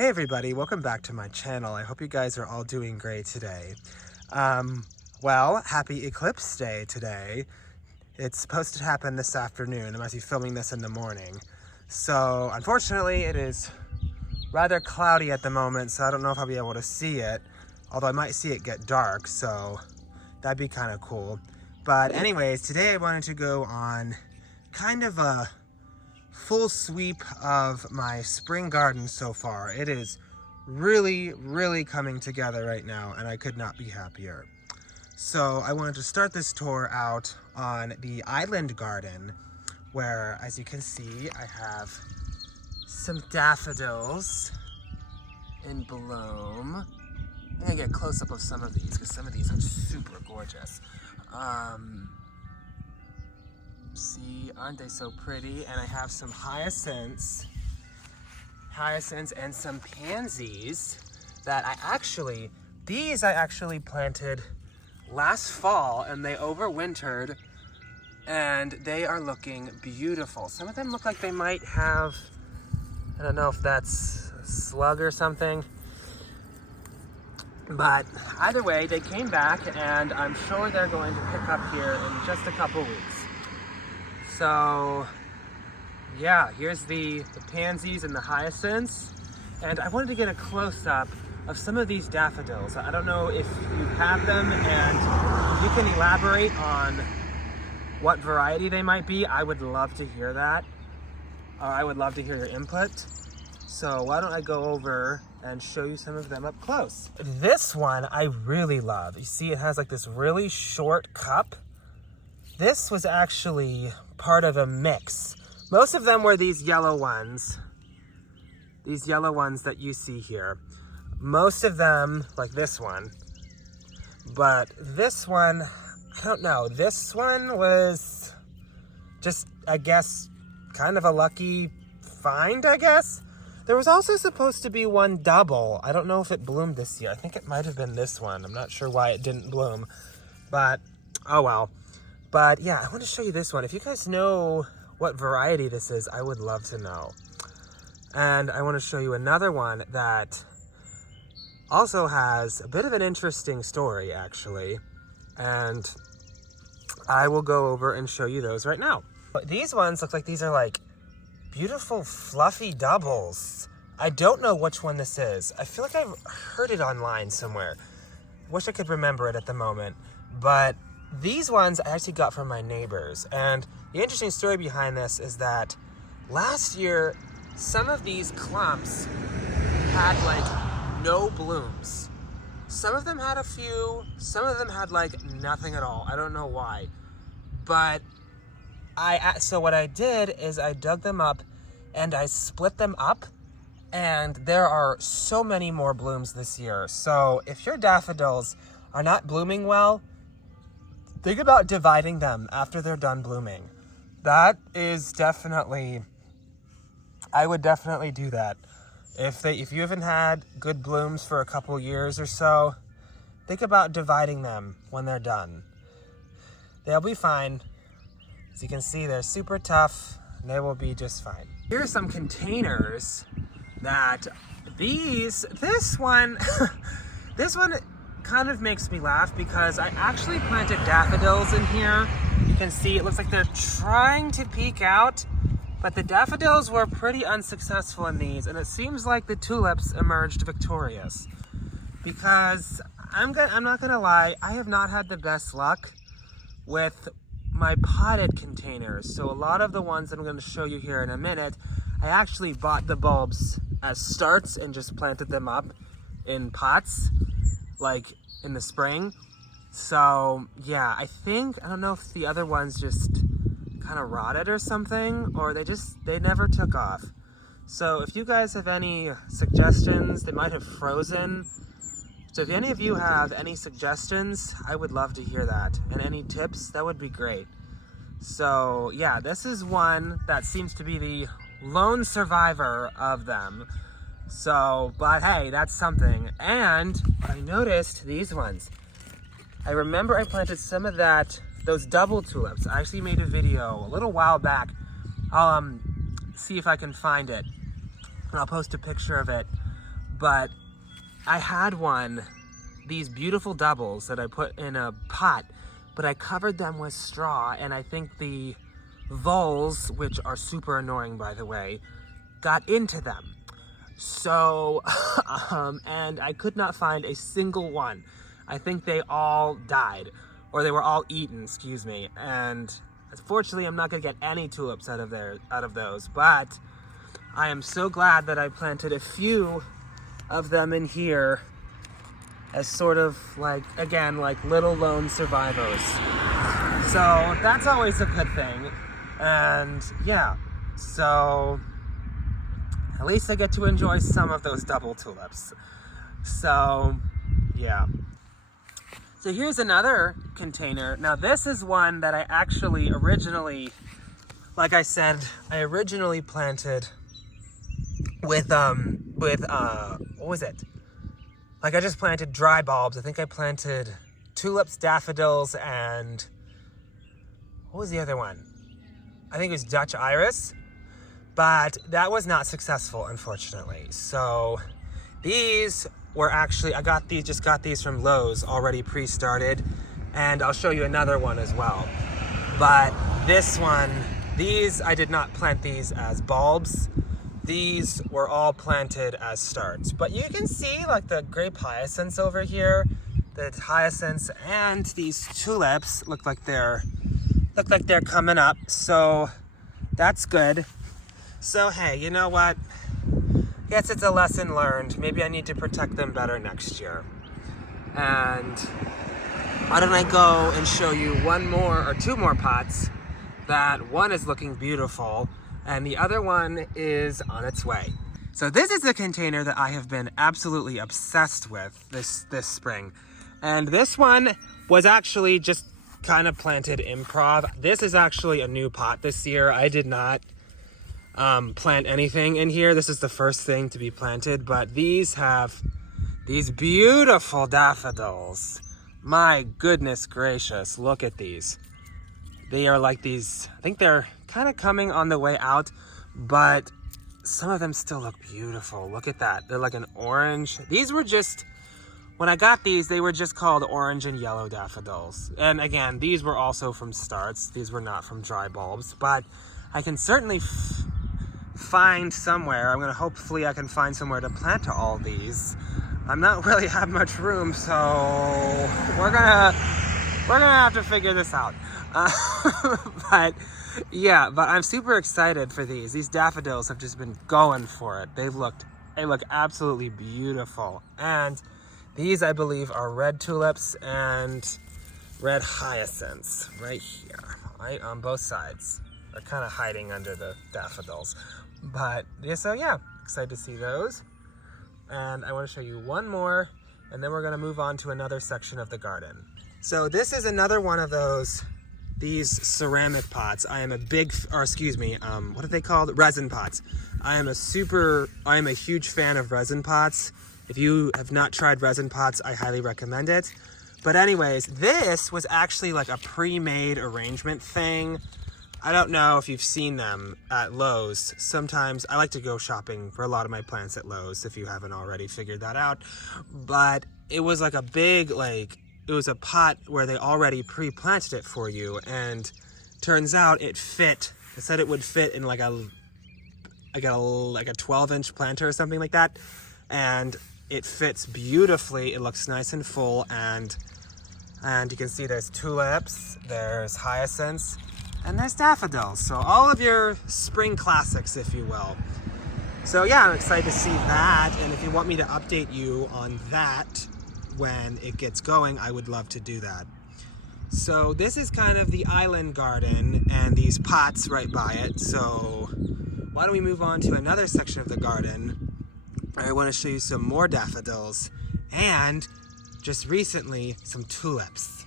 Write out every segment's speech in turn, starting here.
Hey everybody, welcome back to my channel. I hope you guys are all doing great today. Well, happy Eclipse Day today. It's supposed to happen this afternoon. I must be filming this in the morning. So unfortunately it is rather cloudy at the moment, so I don't know if I'll be able to see it. Although I might see it get dark, so that'd be kind of cool. But anyways, today I wanted to go on kind of a full sweep of my spring garden so far. It is really coming together right now, and I could not be happier. So I wanted to start this tour out on the island garden, where, as you can see, I have some daffodils in bloom. I'm gonna get a close-up of some of these because some of these are super gorgeous. See, aren't they so pretty? And I have some hyacinths and some pansies that I actually planted last fall, and they overwintered, and they are looking beautiful. Some of them look like they might have, I don't know if that's a slug or something, but either way, they came back, and I'm sure they're going to pick up here in just a couple weeks. So yeah, here's the pansies and the hyacinths, and I wanted to get a close-up of some of these daffodils. I don't know if you have them, and if you can elaborate on what variety they might be. I would love to hear that. I would love to hear your input. So why don't I go over and show you some of them up close. This one I really love. You see, it has like this really short cup. This was actually part of a mix. Most of them were these yellow ones that you see here. Most of them, like this one, but this one, I don't know. This one was just, I guess, kind of a lucky find, I guess. There was also supposed to be one double. I don't know if it bloomed this year. I think it might have been this one. I'm not sure why it didn't bloom, but oh well. But yeah, I want to show you this one. If you guys know what variety this is, I would love to know. And I want to show you another one that also has a bit of an interesting story, actually. And I will go over and show you those right now. But these ones look like these are like beautiful fluffy doubles. I don't know which one this is. I feel like I've heard it online somewhere. I wish I could remember it at the moment. But these ones I actually got from my neighbors, and the interesting story behind this is that last year some of these clumps had like no blooms. Some of them had a few, some of them had like nothing at all. I don't know why, but so what I did is I dug them up and I split them up, and there are so many more blooms this year. So if your daffodils are not blooming well, think about dividing them after they're done blooming. That is definitely, I would definitely do that. If you haven't had good blooms for a couple years or so, think about dividing them when they're done. They'll be fine. As you can see, they're super tough, and they will be just fine. Here are some containers that this one kind of makes me laugh because I actually planted daffodils in here. You can see it looks like they're trying to peek out, but the daffodils were pretty unsuccessful in these, and it seems like the tulips emerged victorious. Because I'm not gonna lie, I have not had the best luck with my potted containers. So a lot of the ones that I'm gonna show you here in a minute, I actually bought the bulbs as starts and just planted them up in pots, like in the spring. So yeah, I don't know if the other ones just kind of rotted or something, or they never took off. So if you guys have any suggestions, they might have frozen. So if any of you have any suggestions, I would love to hear that. And any tips, that would be great. So yeah, this is one that seems to be the lone survivor of them. So, but hey, that's something. And I noticed these ones. I remember I planted some of those double tulips. I actually made a video a little while back. I'll see if I can find it, and I'll post a picture of it. but I had these beautiful doubles that I put in a pot, but I covered them with straw, and I think the voles, which are super annoying by the way, got into them. So, and I could not find a single one. I think they all died, or they were all eaten, excuse me. And unfortunately, I'm not gonna get any tulips out of those, but I am so glad that I planted a few of them in here as sort of like, again, like little lone survivors. So that's always a good thing. And yeah, so at least I get to enjoy some of those double tulips. So yeah. So here's another container. Now this is one that I actually originally, like I said, I originally planted with what was it? Like I just planted dry bulbs. I think I planted tulips, daffodils, and what was the other one? I think it was Dutch iris, but that was not successful, unfortunately. So these were actually, just got these from Lowe's already pre-started, and I'll show you another one as well. But this one, these, I did not plant these as bulbs. These were all planted as starts. But you can see like the grape hyacinths over here, the hyacinths and these tulips look like they're coming up. So that's good. So hey, you know what? Guess it's a lesson learned. Maybe I need to protect them better next year. And why don't I go and show you one more or two more pots that one is looking beautiful and the other one is on its way. So this is a container that I have been absolutely obsessed with this spring. And this one was actually just kind of planted improv. This is actually a new pot this year. I did not plant anything in here. This is the first thing to be planted, but these have these beautiful daffodils. My goodness gracious, look at these. They are like these, I think they're kind of coming on the way out, but some of them still look beautiful. Look at that. They're like an orange. These were just, when I got these, they were just called orange and yellow daffodils. And again, these were also from starts. These were not from dry bulbs, but I can certainly find somewhere. Hopefully I can find somewhere to plant all these. I'm not really have much room, so we're gonna have to figure this out. But yeah, but I'm super excited for these. These daffodils have just been going for it. They look absolutely beautiful. And these, I believe, are red tulips and red hyacinths right here, right on both sides. They're kind of hiding under the daffodils. But yeah, so yeah, excited to see those. And I want to show you one more, and then we're going to move on to another section of the garden. So this is another one of these ceramic pots. I am a what are they called? Resin pots. I am a huge fan of resin pots. If you have not tried resin pots, I highly recommend it. But anyways, this was actually like a pre-made arrangement thing. I don't know if you've seen them at Lowe's. Sometimes I like to go shopping for a lot of my plants at Lowe's, if you haven't already figured that out. But it was like a big, it was a pot where they already pre-planted it for you, and turns out it fit. It said it would fit in like a 12-inch planter or something like that, and it fits beautifully. It looks nice and full, and you can see there's tulips, there's hyacinths, and there's daffodils. So all of your spring classics, if you will. So yeah, I'm excited to see that, and if you want me to update you on that when it gets going, I would love to do that. So this is kind of the island garden and these pots right by it. So why don't we move on to another section of the garden. I want to show you some more daffodils and just recently some tulips.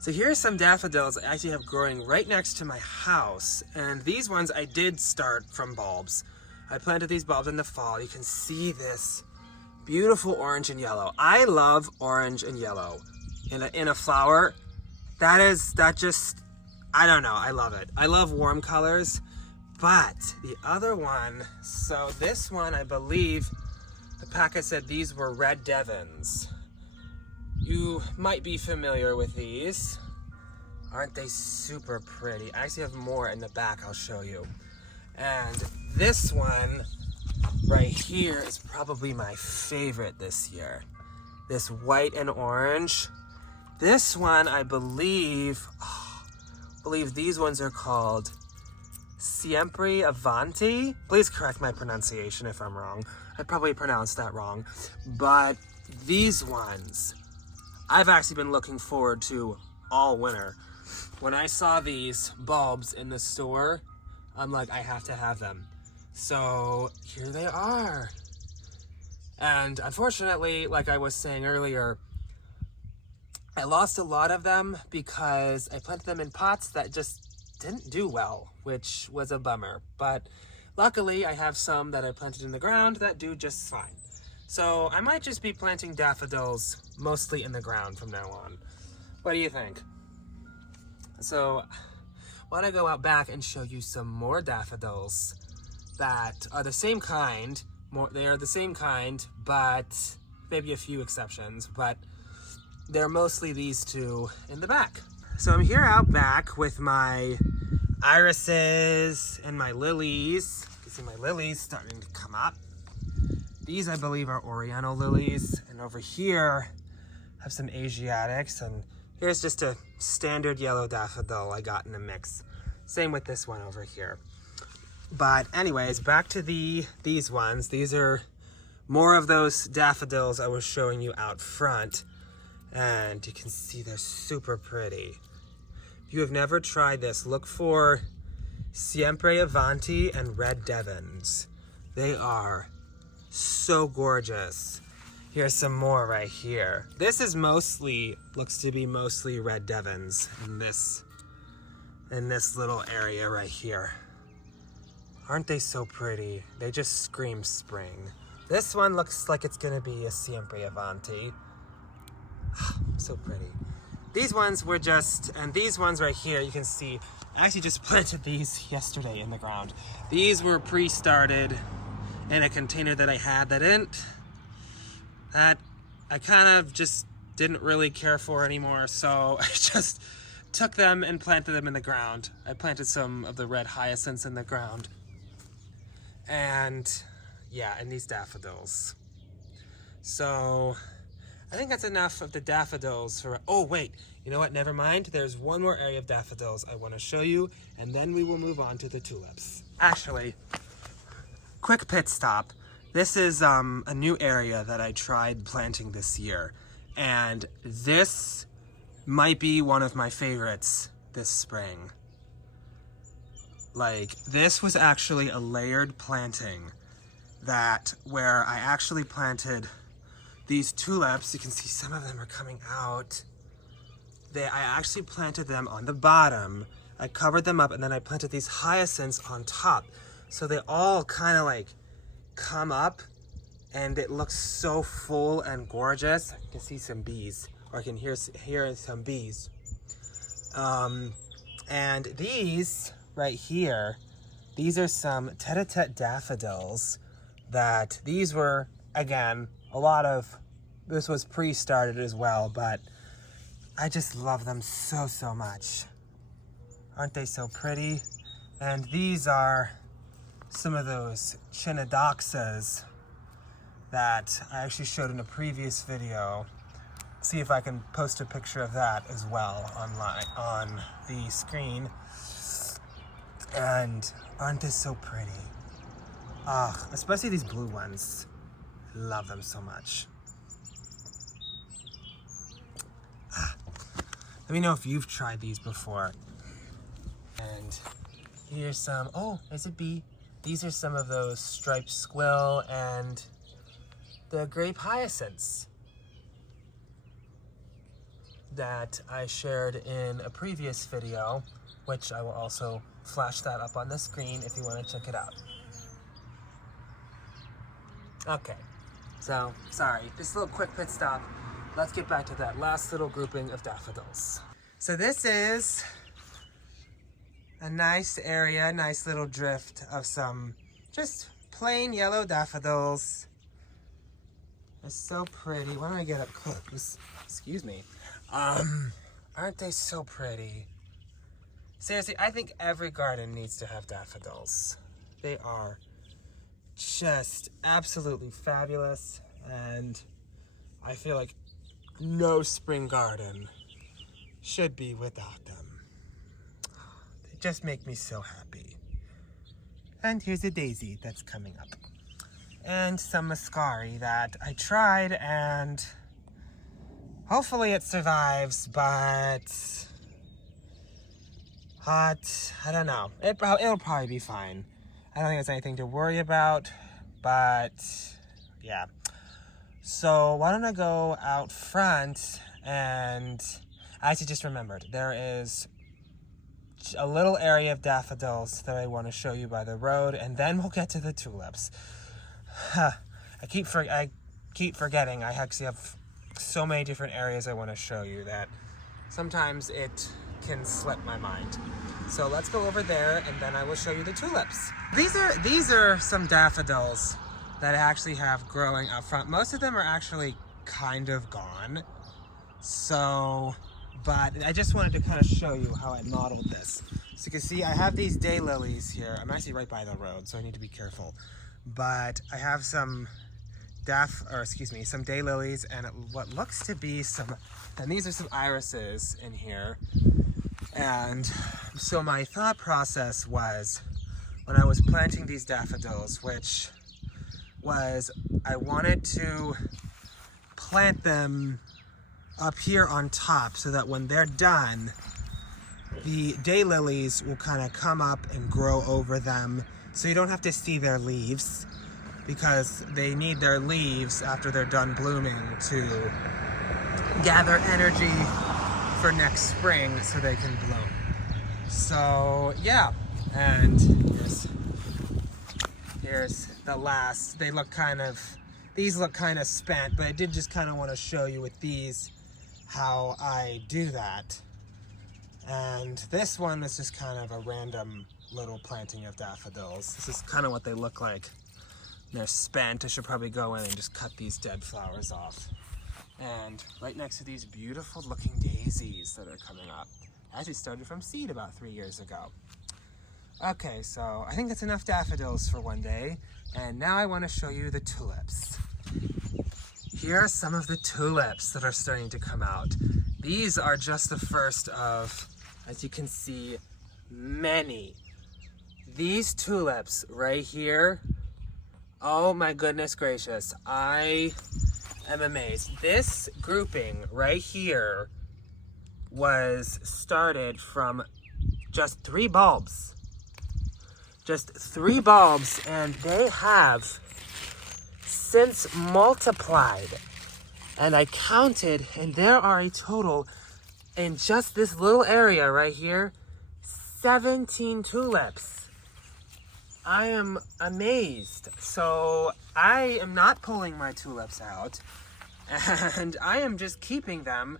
So here's some daffodils I actually have growing right next to my house, and these ones I did start from bulbs. I planted these bulbs in the fall. You can see this beautiful orange and yellow. I love orange and yellow in a flower. I don't know, I love it. I love warm colors. But the other one, so this one I believe the packet said these were red Devons. You might be familiar with these. Aren't they super pretty? I actually have more in the back I'll show you. And this one right here is probably my favorite this year. This white and orange. This one, I believe these ones are called Siempre Avanti. Please correct my pronunciation if I'm wrong. I probably pronounced that wrong. But these ones, I've actually been looking forward to all winter. When I saw these bulbs in the store, I'm like, I have to have them. So here they are. And unfortunately, like I was saying earlier, I lost a lot of them because I planted them in pots that just didn't do well, which was a bummer. But luckily, I have some that I planted in the ground that do just fine. So I might just be planting daffodils mostly in the ground from now on. What do you think? So I want to go out back and show you some more daffodils that are the same kind. They are the same kind, but maybe a few exceptions, but they're mostly these two in the back. So I'm here out back with my irises and my lilies. You can see my lilies starting to come up. These, I believe, are Oriental lilies. And over here, I have some Asiatics. And here's just a standard yellow daffodil I got in a mix. Same with this one over here. But anyways, back to these ones. These are more of those daffodils I was showing you out front. And you can see they're super pretty. If you have never tried this, look for Siempre Avanti and Red Devons. They are so gorgeous. Here's some more right here. This is looks to be mostly Red Devons in this little area right here. Aren't they so pretty? They just scream spring. This one looks like it's gonna be a Siempre Avanti. So pretty. These ones were and these ones right here, you can see, I actually just planted these yesterday in the ground. These were pre-started in a container that I had that I kind of just didn't really care for anymore, so I just took them and planted them in the ground. I planted some of the red hyacinths in the ground. And yeah, and these daffodils. So I think that's enough of the daffodils for, oh wait, you know what, never mind. There's one more area of daffodils I want to show you, and then we will move on to the tulips. Actually, quick pit stop. This is a new area that I tried planting this year, and this might be one of my favorites this spring. Like, this was actually a layered planting where I actually planted these tulips. You can see some of them are coming out. I actually planted them on the bottom. I covered them up, and then I planted these hyacinths on top. So they all kind of like come up, and it looks so full and gorgeous. I can see some bees, or I can hear some bees. And these right here, these are some tete-a-tete daffodils that these were, again, this was pre-started as well, but I just love them so much. Aren't they so pretty? And these are some of those chinodoxas that I actually showed in a previous video. See if I can post a picture of that as well online on the screen. And aren't they so pretty? Especially these blue ones. Love them so much. Let me know if you've tried these before. And here's some, oh, there's a bee. These are some of those striped squill and the grape hyacinths that I shared in a previous video, which I will also flash that up on the screen if you want to check it out. Okay, so sorry, just a little quick pit stop. Let's get back to that last little grouping of daffodils. So this is a nice area, nice little drift of some just plain yellow daffodils. are so pretty. Why don't I get up close? Excuse me. Aren't they so pretty? Seriously, I think every garden needs to have daffodils. They are just absolutely fabulous, and I feel like no spring garden should be without them. They just make me so happy. And here's a daisy that's coming up. And some muscari that I tried, and hopefully it survives, but I don't know. It'll probably be fine. I don't think there's anything to worry about, but yeah. So why don't I go out front, and I actually just remembered, there is a little area of daffodils that I want to show you by the road, and then we'll get to the tulips. I keep forgetting. I actually have so many different areas I want to show you that sometimes it can slip my mind. So let's go over there, and then I will show you the tulips. These are some daffodils that I actually have growing up front. Most of them are actually kind of gone. So, but I just wanted to kind of show you how I modeled this. So you can see I have these daylilies here. I'm actually right by the road, so I need to be careful. But I have some some daylilies, and what looks to be and these are some irises in here. And so my thought process was, when I was planting these daffodils, which was I wanted to plant them up here on top so that when they're done, the daylilies will kind of come up and grow over them, so you don't have to see their leaves, because they need their leaves after they're done blooming to gather energy for next spring so they can bloom. So yeah, and here's the last. These look kind of spent, but I did just kind of want to show you with these how I do that. And this one is just kind of a random little planting of daffodils. This is kind of what they look like. They're spent. I should probably go in and just cut these dead flowers off. And right next to these beautiful looking daisies that are coming up. I actually started from seed about 3 years ago. Okay, so I think that's enough daffodils for one day. And now I want to show you the tulips. Here are some of the tulips that are starting to come out. These are just the first of, as you can see, many. These tulips right here, oh my goodness gracious, I am amazed. This grouping right here was started from just 3 bulbs. Just 3 bulbs, and they have since multiplied. And I counted, and there are a total, in just this little area right here, 17 tulips. I am amazed. So I am not pulling my tulips out, and I am just keeping them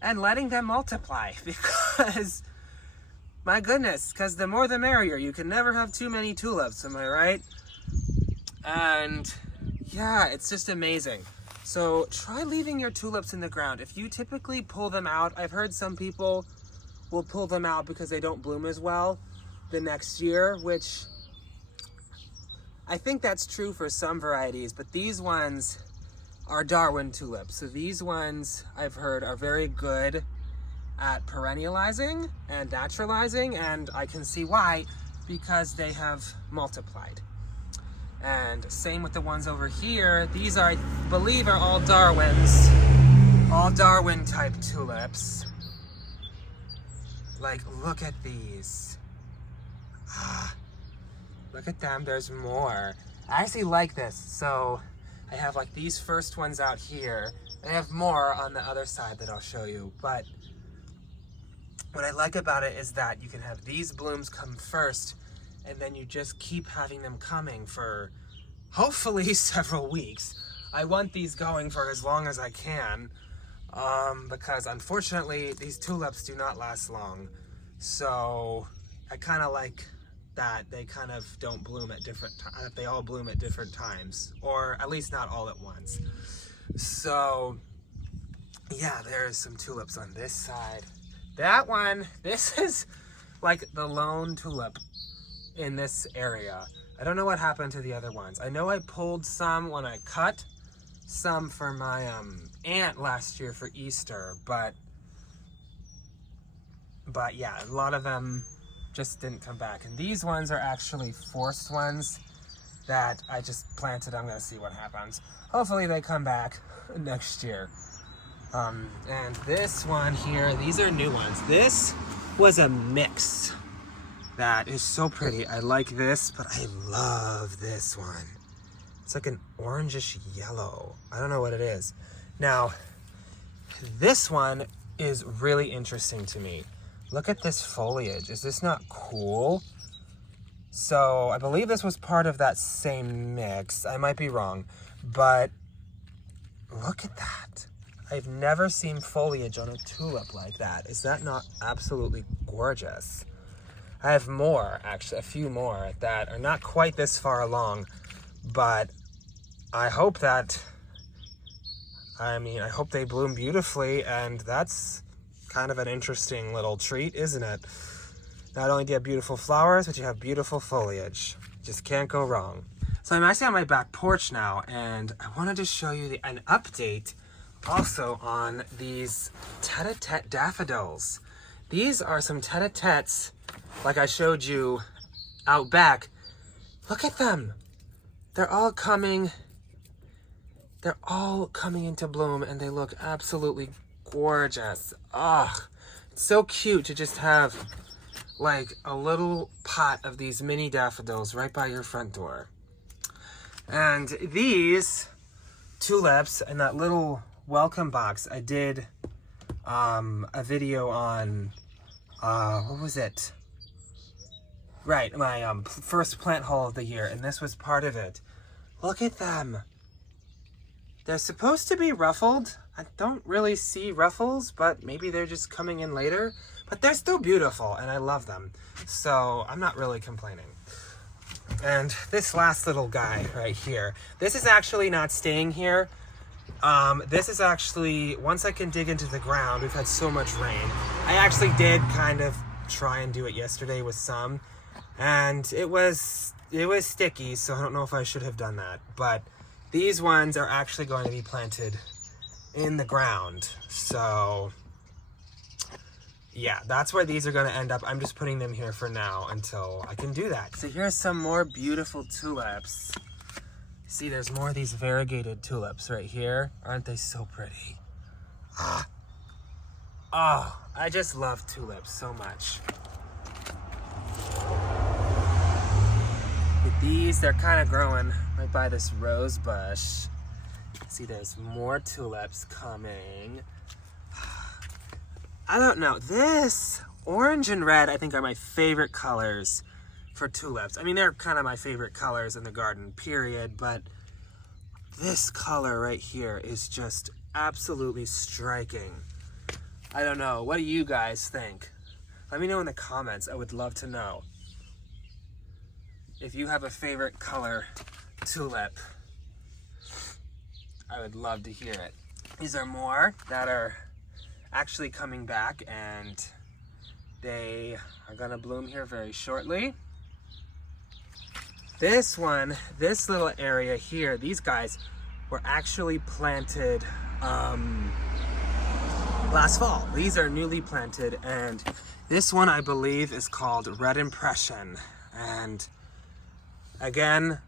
and letting them multiply, because my goodness, because the more the merrier. You can never have too many tulips, am I right? And yeah, it's just amazing. So try leaving your tulips in the ground. If you typically pull them out, I've heard some people will pull them out because they don't bloom as well the next year, which I think that's true for some varieties, but these ones are Darwin tulips. So these ones I've heard are very good at perennializing and naturalizing, and I can see why, because they have multiplied. And same with the ones over here. These are, I believe, are all Darwins. All Darwin type tulips. Like, look at these. Look at them, there's more. I actually like this. So I have like these first ones out here. I have more on the other side that I'll show you. But what I like about it is that you can have these blooms come first, and then you just keep having them coming for hopefully several weeks. I want these going for as long as I can, because unfortunately these tulips do not last long. So I kind of like that they kind of don't bloom at different times, they all bloom at different times, or at least not all at once. So yeah, there's some tulips on this side. That one, this is like the lone tulip in this area. I don't know what happened to the other ones. I know I pulled some when I cut some for my aunt last year for Easter, but yeah, a lot of them just didn't come back. And these ones are actually forced ones that I just planted. I'm gonna see what happens. Hopefully they come back next year. And this one here, these are new ones. This was a mix that is so pretty. I like this, but I love this one. It's like an orangish yellow. I don't know what it is. Now, this one is really interesting to me. Look at this foliage. Is this not cool? So I believe this was part of that same mix. I might be wrong, but look at that. I've never seen foliage on a tulip like that. Is that not absolutely gorgeous? I have more, actually, a few more that are not quite this far along, but I hope that, I hope they bloom beautifully, and that's kind of an interesting little treat, isn't it? Not only do you have beautiful flowers, but you have beautiful foliage. Just can't go wrong. So I'm actually on my back porch now, and I wanted to show you an update also on these tete-a-tete daffodils. These are some tete-a-tetes like I showed you out back. Look at them. They're all coming into bloom, and they look absolutely gorgeous. Ugh, it's so cute to just have like a little pot of these mini daffodils right by your front door. And these tulips in that little welcome box, I did a video on, what was it? Right, my first plant haul of the year, and this was part of it. Look at them. They're supposed to be ruffled. I don't really see ruffles, but maybe they're just coming in later. But they're still beautiful, and I love them. So I'm not really complaining. And this last little guy right here, this is actually not staying here. This is actually, once I can dig into the ground, we've had so much rain. I actually did kind of try and do it yesterday with some, and it was sticky, so I don't know if I should have done that. But these ones are actually going to be planted in the ground. So yeah, that's where these are going to end up. I'm just putting them here for now until I can do that. So here's some more beautiful tulips. See, there's more of these variegated tulips right here. Aren't they so pretty? Oh, I just love tulips so much. With these, they're kind of growing right by this rose bush. See, there's more tulips coming. I don't know. This orange and red, I think, are my favorite colors for tulips. I mean, they're kind of my favorite colors in the garden, period. But this color right here is just absolutely striking. I don't know. What do you guys think? Let me know in the comments. I would love to know. If you have a favorite color tulip, I would love to hear it. These are more that are actually coming back, and they are gonna bloom here very shortly. This one, this little area here, these guys were actually planted last fall. These are newly planted, and this one I believe is called Red Impression. And again,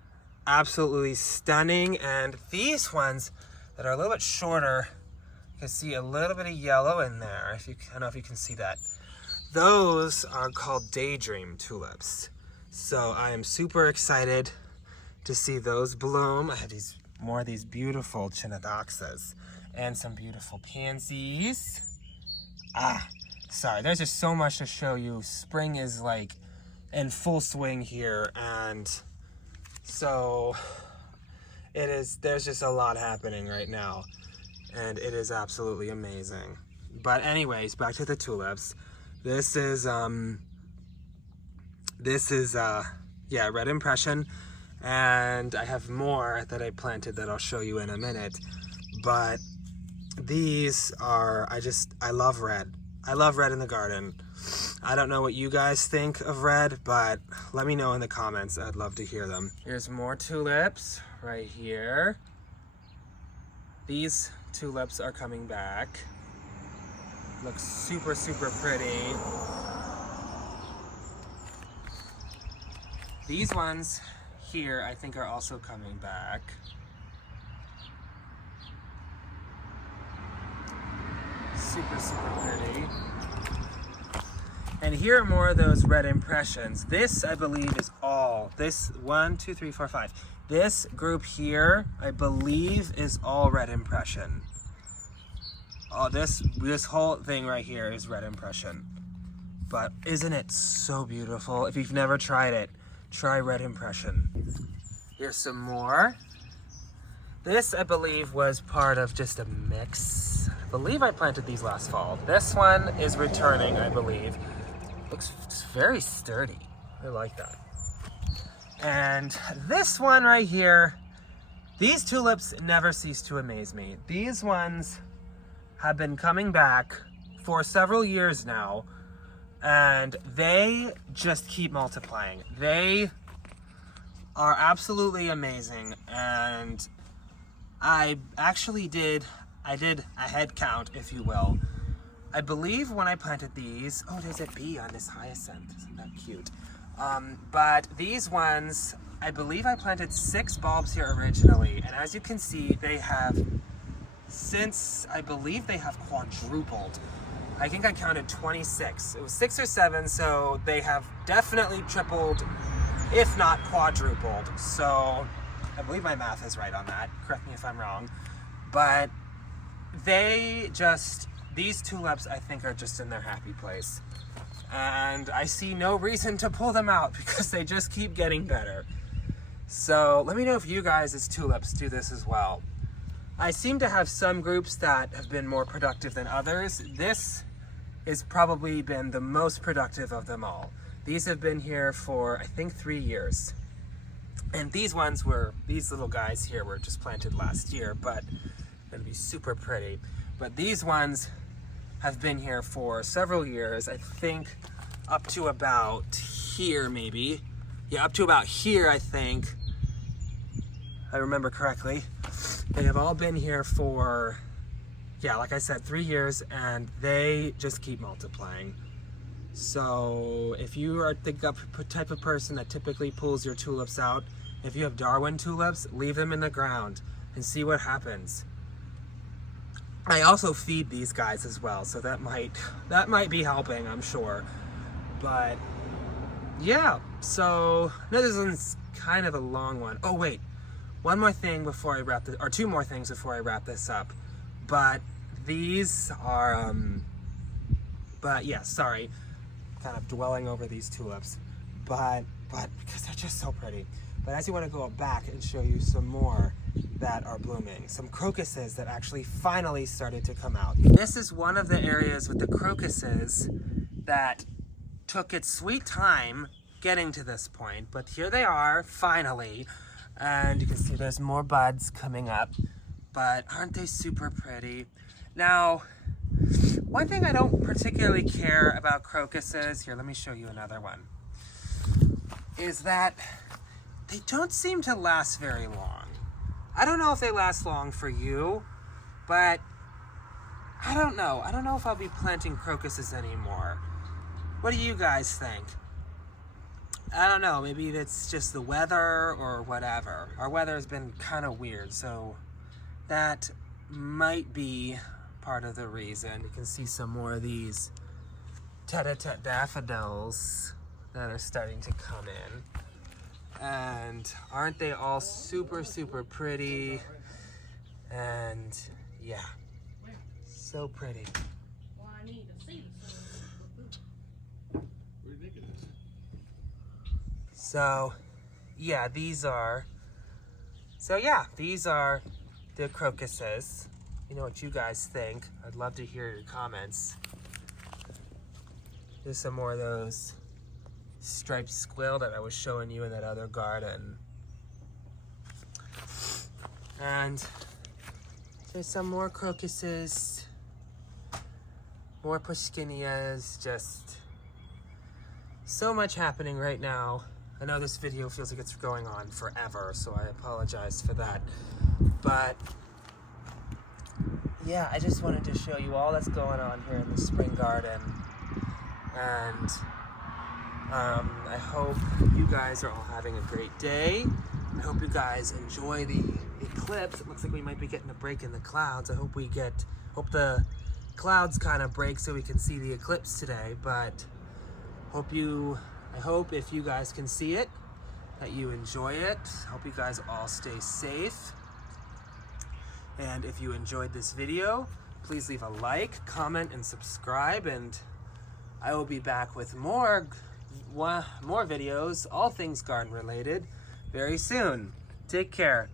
absolutely stunning. And these ones that are a little bit shorter, you can see a little bit of yellow in there. I don't know if you can see that. Those are called Daydream tulips. So I am super excited to see those bloom. I have more of these beautiful Chinodoxas and some beautiful pansies. Sorry, there's just so much to show you. Spring is like in full swing here, and so there's just a lot happening right now, and it is absolutely amazing. But anyways, back to the tulips. This is Red Impression, and I have more that I planted that I'll show you in a minute. But these are, I love red. I love red in the garden. I don't know what you guys think of red, but let me know in the comments. I'd love to hear them. Here's more tulips right here. These tulips are coming back. Looks super, super pretty. These ones here, I think, are also coming back. Super, super pretty. And here are more of those red impressions. This, I believe, is all. This 1, 2, 3, 4, 5. This group here, I believe, is all red impression. Oh, this whole thing right here is red impression. But isn't it so beautiful? If you've never tried it, try red impression. Here's some more. This, I believe, was part of just a mix. I believe I planted these last fall. This one is returning, I believe. Looks very sturdy. I like that. And this one right here, these tulips never cease to amaze me. These ones have been coming back for several years now, and they just keep multiplying. They are absolutely amazing, and I actually did a head count, if you will. I believe when I planted these, oh, there's a bee on this hyacinth. Isn't that cute? But these ones, I believe I planted 6 bulbs here originally, and as you can see, they have since, I believe they have quadrupled. I think I counted 26. It was 6 or 7, so they have definitely tripled, if not quadrupled. So I believe my math is right on that. Correct me if I'm wrong. But these tulips, I think, are just in their happy place. And I see no reason to pull them out because they just keep getting better. So let me know if you guys as tulips do this as well. I seem to have some groups that have been more productive than others. This has probably been the most productive of them all. These have been here for, I think, 3 years. And these little guys here were just planted last year, but gonna be super pretty. But these ones have been here for several years. I think up to about here, maybe. Yeah, up to about here, I think. I remember correctly. They have all been here for, yeah, like I said, 3 years, and they just keep multiplying. So if you are the type of person that typically pulls your tulips out, if you have Darwin tulips, leave them in the ground and see what happens. I also feed these guys as well, so that might be helping, I'm sure. But yeah, so no, this one's kind of a long one. Oh wait, one more thing before I wrap this, or 2 more things before I wrap this up. But these are, but yeah, sorry, kind of dwelling over these tulips, but because they're just so pretty. But I actually want to go back and show you some more that are blooming. Some crocuses that actually finally started to come out. This is one of the areas with the crocuses that took its sweet time getting to this point, but here they are finally, and you can see there's more buds coming up. But aren't they super pretty? Now, one thing I don't particularly care about crocuses, here, let me show you another one, is that they don't seem to last very long. I don't know if they last long for you, but I don't know. I don't know if I'll be planting crocuses anymore. What do you guys think? I don't know, maybe it's just the weather or whatever. Our weather has been kind of weird, so that might be part of the reason. You can see some more of these Divide Daffodils that are starting to come in. And aren't they all super, super pretty? And yeah, so pretty. So yeah, these are the crocuses. You know what you guys think. I'd love to hear your comments. There's some more of those striped squill that I was showing you in that other garden. And There's some more crocuses, more pushkinias, just so much happening right now. I know this video feels like it's going on forever, so I apologize for that. But yeah, I just wanted to show you all that's going on here in the spring garden. And I hope you guys are all having a great day. I hope you guys enjoy the eclipse. It looks like we might be getting a break in the clouds. I hope the clouds kind of break so we can see the eclipse today. But I hope if you guys can see it, that you enjoy it. Hope you guys all stay safe. And if you enjoyed this video, please leave a like, comment, and subscribe. And I will be back with more videos, all things garden related, very soon. Take care.